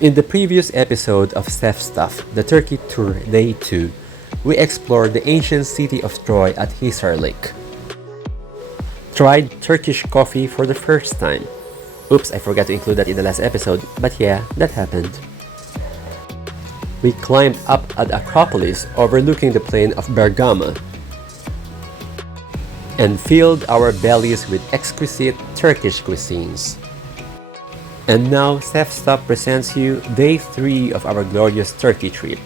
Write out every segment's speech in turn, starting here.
In the previous episode of Steph Stuff, the Turkey Tour Day 2, we explored the ancient city of Troy at Hisar Lake. Tried Turkish coffee for the first time. Oops, I forgot to include that in the last episode, but yeah, that happened. We climbed up at Acropolis overlooking the plain of Bergama and filled our bellies with exquisite Turkish cuisines. And now Steph Stop presents you Day 3 of our glorious Turkey trip.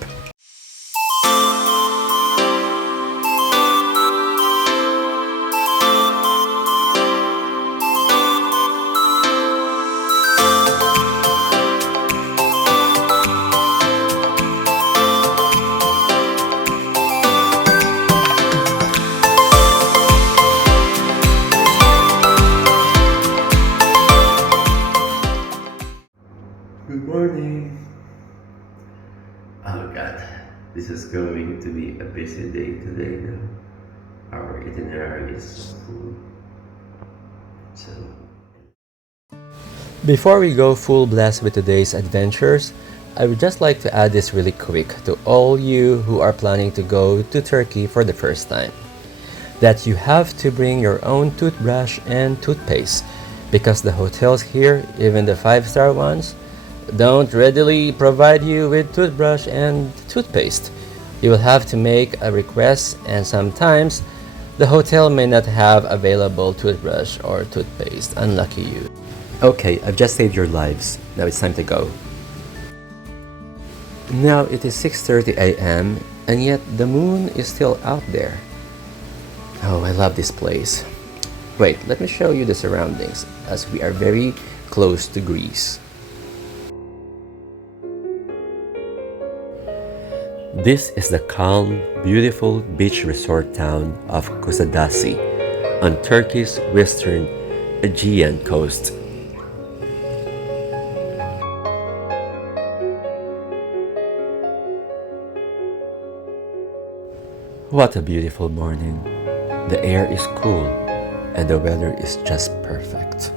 Good morning. Oh god, this is going to be a busy day today now. Our itinerary is full. Before we go full blast with today's adventures, I would just like to add this really quick to all you who are planning to go to Turkey for the first time. That you have to bring your own toothbrush and toothpaste because the hotels here, even the 5-star ones, don't readily provide you with toothbrush and toothpaste. You will have to make a request, and sometimes the hotel may not have available toothbrush or toothpaste. Unlucky you. Okay, I've just saved your lives. Now it's time to go. Now it is 6:30 a.m. and yet the moon is still out there. Oh, I love this place. Wait, let me show you the surroundings as we are very close to Greece. This is the calm, beautiful beach resort town of Kusadasi on Turkey's western Aegean coast. What a beautiful morning. The air is cool and the weather is just perfect.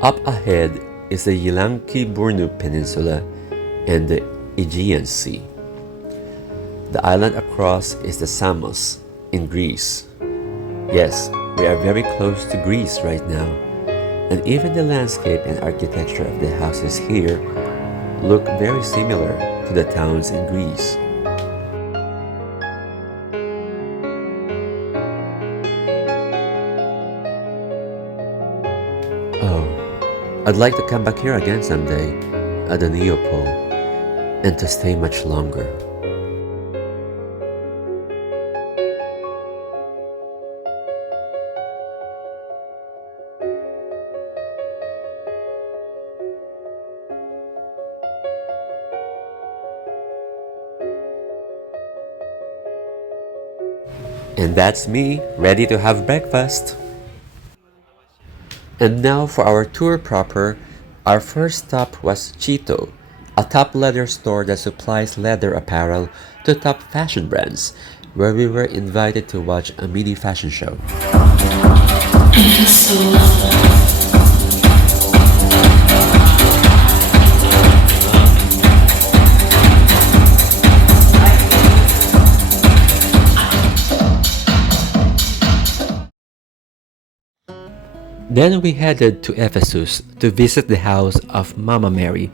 Up ahead is the Yılanki-Burnu Peninsula and the Aegean Sea. The island across is the Samos in Greece. Yes, we are very close to Greece right now, and even the landscape and architecture of the houses here look very similar to the towns in Greece. Oh, I'd like to come back here again someday at the Neopole and to stay much longer. And that's me, ready to have breakfast. And now for our tour proper, our first stop was Chito, a top leather store that supplies leather apparel to top fashion brands, where we were invited to watch a mini fashion show. Then we headed to Ephesus to visit the house of Mama Mary,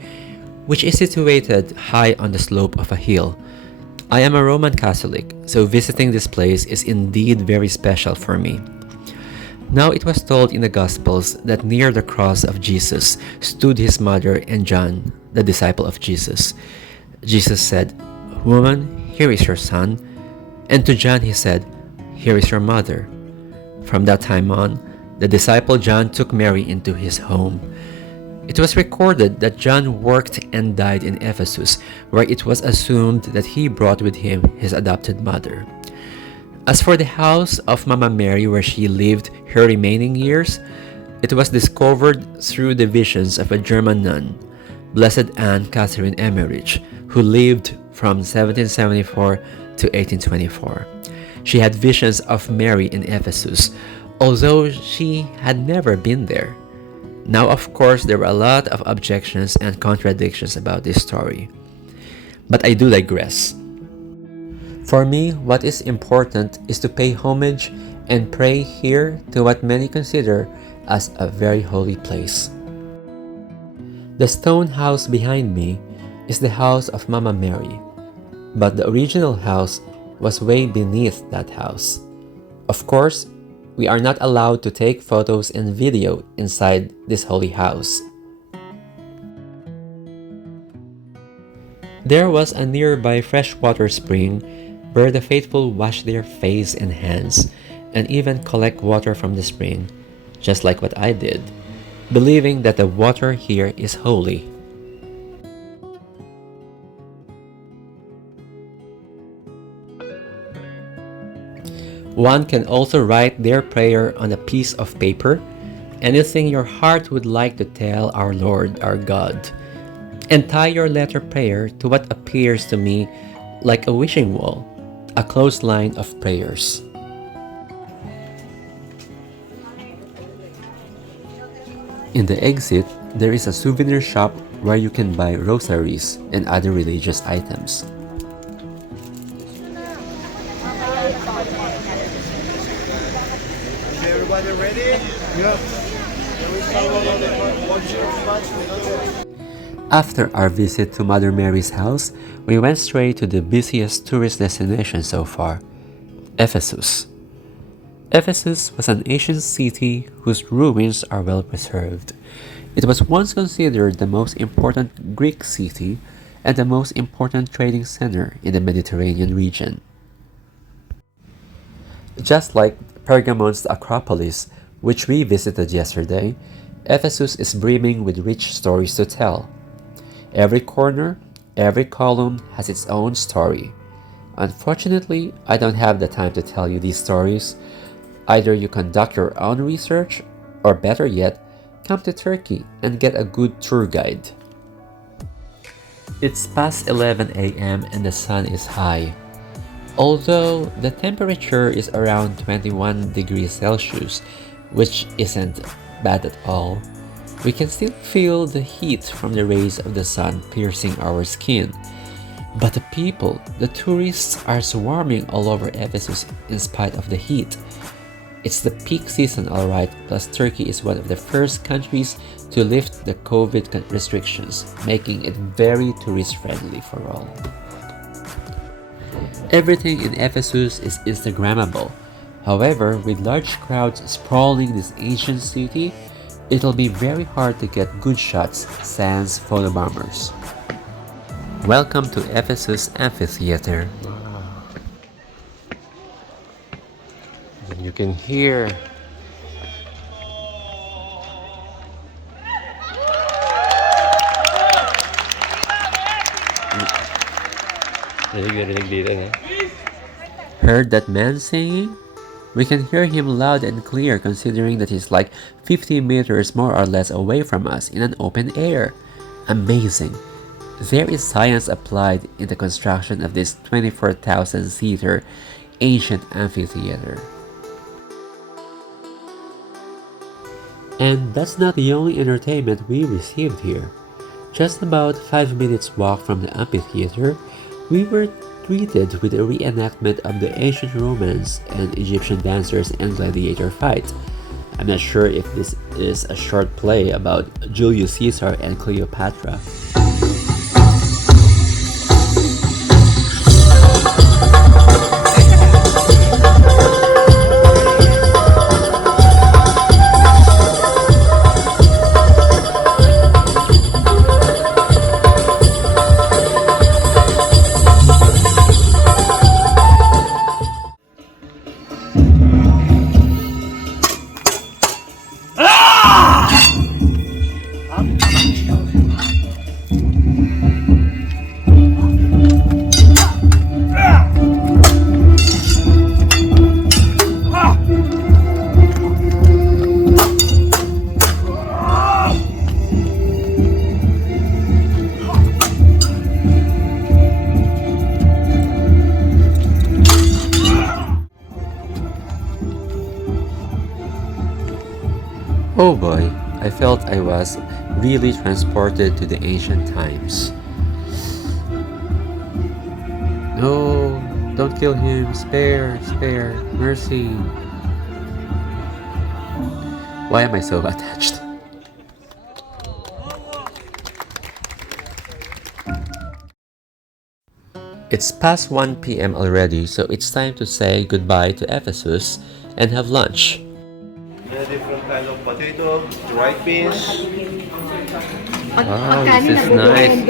which is situated high on the slope of a hill. I am a Roman Catholic, so visiting this place is indeed very special for me. Now it was told in the Gospels that near the cross of Jesus stood his mother and John, the disciple of Jesus. Jesus said, "Woman, here is your son." And to John he said, "Here is your mother." From that time on, the disciple John took Mary into his home. It was recorded that John worked and died in Ephesus, where it was assumed that he brought with him his adopted mother. As for the house of Mama Mary where she lived her remaining years, it was discovered through the visions of a German nun, Blessed Anne Catherine Emmerich, who lived from 1774 to 1824. She had visions of Mary in Ephesus, although she had never been there. Now, of course, there were a lot of objections and contradictions about this story. But I do digress. For me, what is important is to pay homage and pray here to what many consider as a very holy place. The stone house behind me is the house of Mama Mary, but the original house was way beneath that house. Of course, we are not allowed to take photos and video inside this holy house. There was a nearby freshwater spring where the faithful wash their face and hands and even collect water from the spring, just like what I did, believing that the water here is holy. One can also write their prayer on a piece of paper, anything your heart would like to tell our Lord, our God, and tie your letter prayer to what appears to me like a wishing wall, a clothesline of prayers. In the exit, there is a souvenir shop where you can buy rosaries and other religious items. Everybody ready? Yeah. After our visit to Mother Mary's house, we went straight to the busiest tourist destination so far, Ephesus. Ephesus was an ancient city whose ruins are well preserved. It was once considered the most important Greek city and the most important trading center in the Mediterranean region. Just like Pergamon's Acropolis, which we visited yesterday, Ephesus is brimming with rich stories to tell. Every corner, every column has its own story. Unfortunately, I don't have the time to tell you these stories. Either you conduct your own research, or better yet, come to Turkey and get a good tour guide. It's past 11 a.m. and the sun is high. Although the temperature is around 21 degrees Celsius, which isn't bad at all, we can still feel the heat from the rays of the sun piercing our skin. But the people, the tourists, are swarming all over Ephesus in spite of the heat. It's the peak season, alright, plus Turkey is one of the first countries to lift the COVID restrictions, making it very tourist-friendly for all. Everything in Ephesus is Instagrammable. However, with large crowds sprawling this ancient city, it'll be very hard to get good shots sans photobombers. Welcome to Ephesus Amphitheater. And you can hear Heard that man singing? We can hear him loud and clear considering that he's like 50 meters more or less away from us in an open air. Amazing! There is science applied in the construction of this 24,000-seater ancient amphitheater. And that's not the only entertainment we received here. Just about 5 minutes walk from the amphitheater, we were greeted with a reenactment of the ancient Romans and Egyptian dancers and gladiator fight. I'm not sure if this is a short play about Julius Caesar and Cleopatra. Oh boy, I felt I was really transported to the ancient times. No, don't kill him. Spare, spare, mercy. Why am I so attached? It's past 1 p.m. already, so it's time to say goodbye to Ephesus and have lunch. Different kind of potato, white beans. Wow, this is nice.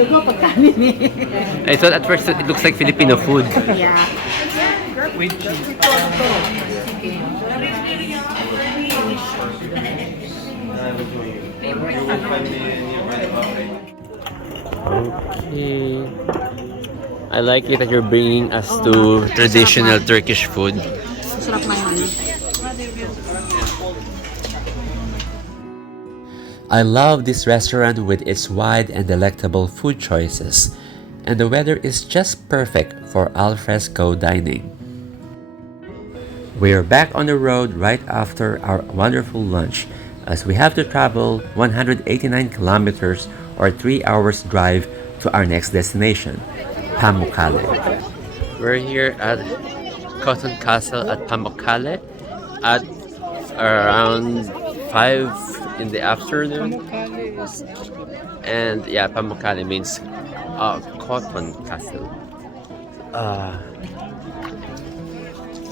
I thought at first it looks like Filipino food. Yeah. With cheese. Okay. I like it that you're bringing us to traditional Turkish food. Sarap naman. I love this restaurant with its wide and delectable food choices, and the weather is just perfect for al fresco dining. We're back on the road right after our wonderful lunch, as we have to travel 189 kilometers or 3 hours drive to our next destination, Pamukkale. We're here at Cotton Castle at Pamukkale at around 5 in the afternoon. And yeah, Pamukkale means cotton castle.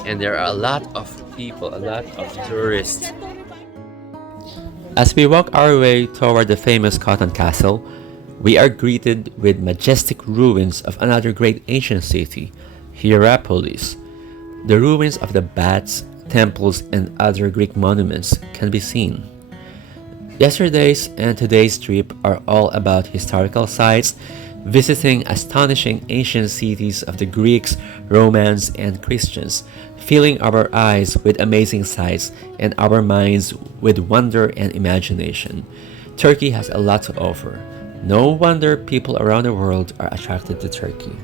And there are a lot of people, a lot of tourists. As we walk our way toward the famous cotton castle, we are greeted with majestic ruins of another great ancient city, Hierapolis. The ruins of the baths, temples, and other Greek monuments can be seen. Yesterday's and today's trip are all about historical sites, visiting astonishing ancient cities of the Greeks, Romans, and Christians, filling our eyes with amazing sights and our minds with wonder and imagination. Turkey has a lot to offer. No wonder people around the world are attracted to Turkey.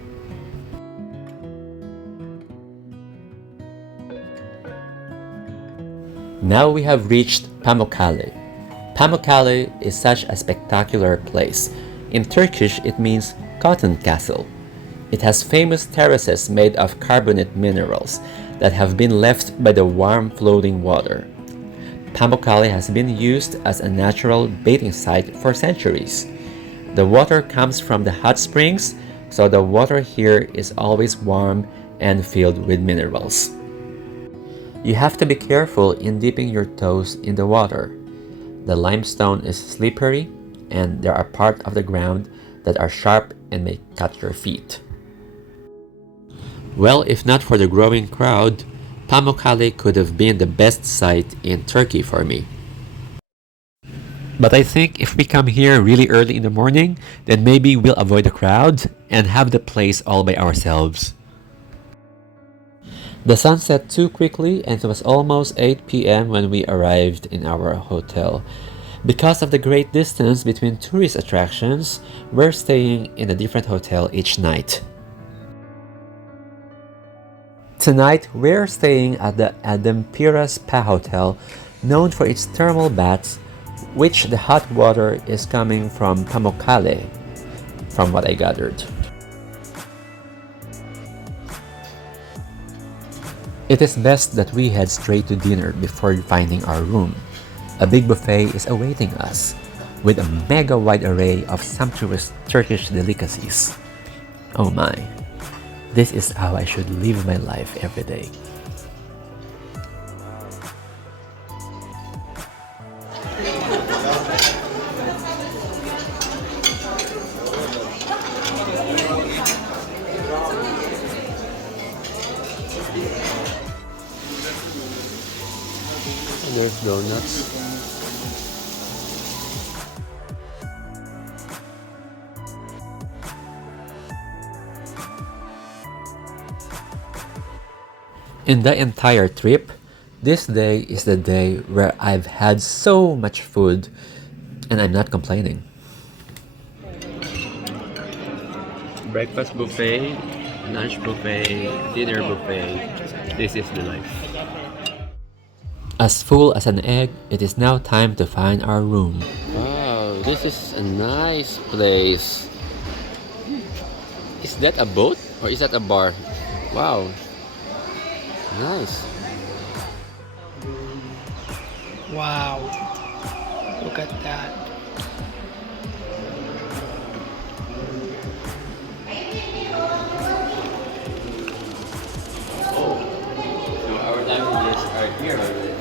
Now we have reached Pamukkale. Pamukkale is such a spectacular place. In Turkish, it means cotton castle. It has famous terraces made of carbonate minerals that have been left by the warm floating water. Pamukkale has been used as a natural bathing site for centuries. The water comes from the hot springs, so the water here is always warm and filled with minerals. You have to be careful in dipping your toes in the water. The limestone is slippery, and there are parts of the ground that are sharp and may cut your feet. Well, if not for the growing crowd, Pamukkale could have been the best site in Turkey for me. But I think if we come here really early in the morning, then maybe we'll avoid the crowd and have the place all by ourselves. The sun set too quickly and it was almost 8 p.m. when we arrived in our hotel. Because of the great distance between tourist attractions, we're staying in a different hotel each night. Tonight, we're staying at the Adempiras Spa Hotel, known for its thermal baths, which the hot water is coming from Pamukkale, from what I gathered. It is best that we head straight to dinner before finding our room. A big buffet is awaiting us, with a mega wide array of sumptuous Turkish delicacies. Oh my, this is how I should live my life every day. There's donuts. In the entire trip, this day is the day where I've had so much food and I'm not complaining. Breakfast buffet, lunch buffet, dinner buffet. This is the life. As full as an egg, it is now time to find our room. Wow, this is a nice place. Is that a boat or is that a bar? Wow, nice. Wow, look at that. Oh, so our languages are here already.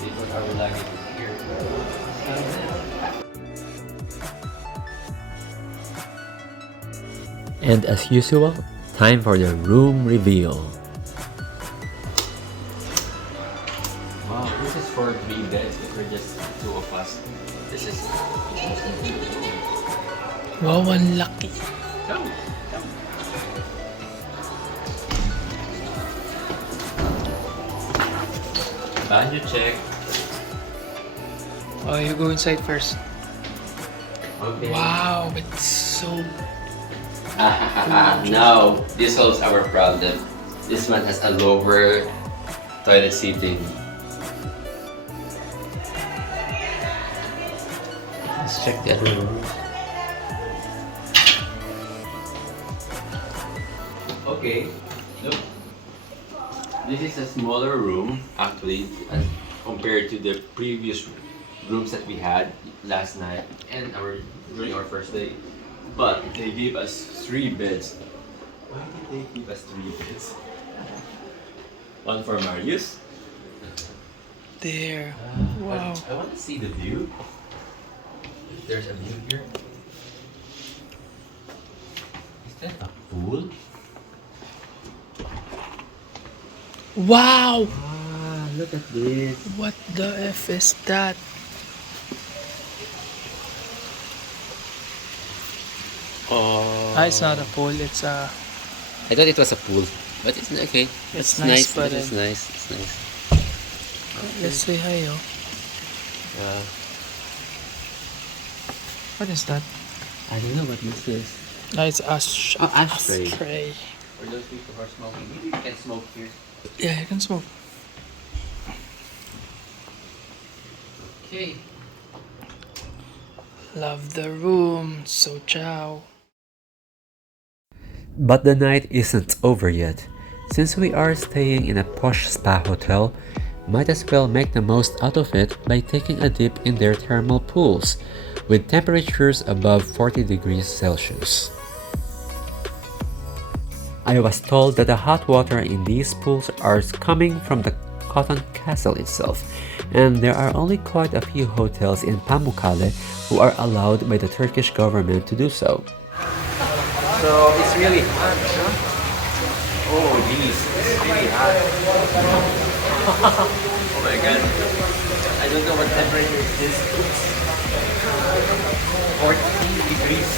They put our languages here. And as usual, time for the room reveal. Wow, this is for 3 beds if we're just 2 of us. This is... Wow, ang laki. Come. Banyo check. Oh, you go inside first. Okay. Wow, it's so... Now, this solves our problem. This one has a lower toilet seating. Let's check the other room. Okay, look. This is a smaller room, actually, as compared to the previous rooms that we had last night and during our first day. But they gave us 3 beds. Why did they give us 3 beds? One for Marius. There. Wow. I want to see the view. If there's a view here. Is that a pool? Wow! Ah, look at this. What the F is that? Oh. Ah, it's not a pool, it's a... I thought it was a pool, but it's okay. It's nice, but It's nice. It's nice. Let's say hi, oh. Yeah. What is that? I don't know what this is. No, it's ashtray. Ashtray. For those people who are smoking, maybe you can smoke here. Yeah, you can smoke. Okay. Love the room, so ciao. But the night isn't over yet. Since we are staying in a posh spa hotel, might as well make the most out of it by taking a dip in their thermal pools, with temperatures above 40 degrees Celsius. I was told that the hot water in these pools are coming from the cotton castle itself, and there are only quite a few hotels in Pamukkale who are allowed by the Turkish government to do so. So it's really hot, huh? Oh geez, it's really hot. Oh my god. I don't know what temperature is this. 14 degrees.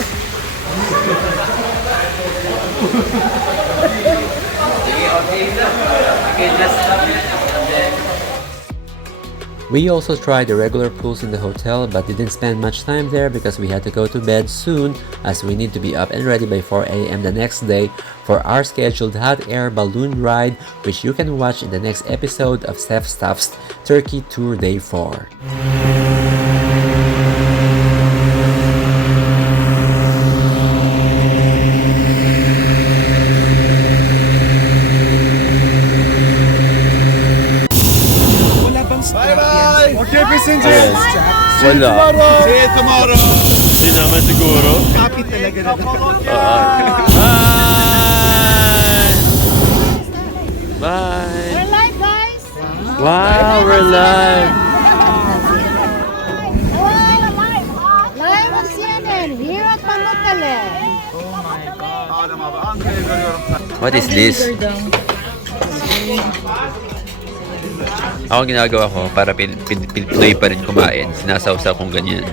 We also tried the regular pools in the hotel but didn't spend much time there because we had to go to bed soon as we need to be up and ready by 4 a.m. the next day for our scheduled hot air balloon ride, which you can watch in the next episode of Chef Stuff's Turkey Tour Day 4. Bye-bye! Okay, passengers! Wala. See you tomorrow! Hindi naman siguro. Kapit talaga na. Bye! Bye! We're live, guys! Wow, we're live! Live on CNN here at Pamukkale. What is this? Ako ginagawa ko para Pinoy pa rin kumain. Sinasawsaw kong ganyan.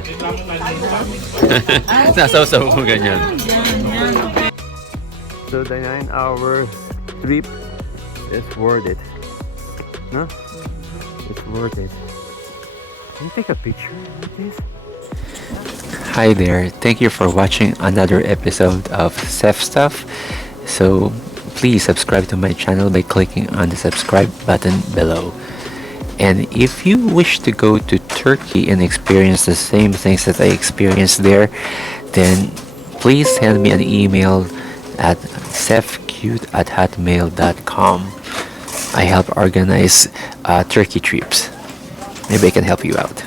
Sinasawsaw kong ganyan. So the 9-hour trip is worth it. No? It's worth it. Can you take a picture of this? Hi there. Thank you for watching another episode of Chef Stuff. So please subscribe to my channel by clicking on the subscribe button below. And if you wish to go to Turkey and experience the same things that I experienced there, then please send me an email at sefcute@hotmail.com. I help organize Turkey trips. Maybe I can help you out.